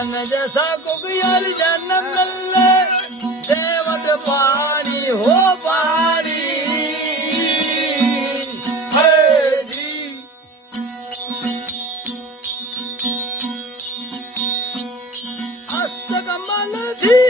जन जैसा कुगियल जन लल्ले देवत पारी हो पानी कमल धी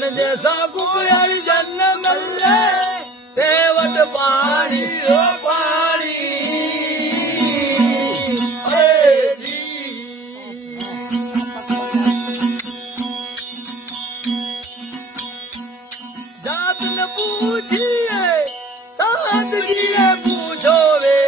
जन जैसा कुयर जन मल्ले तेवट पानी ओ पानी जात न पूछिए सादगी पूछो वे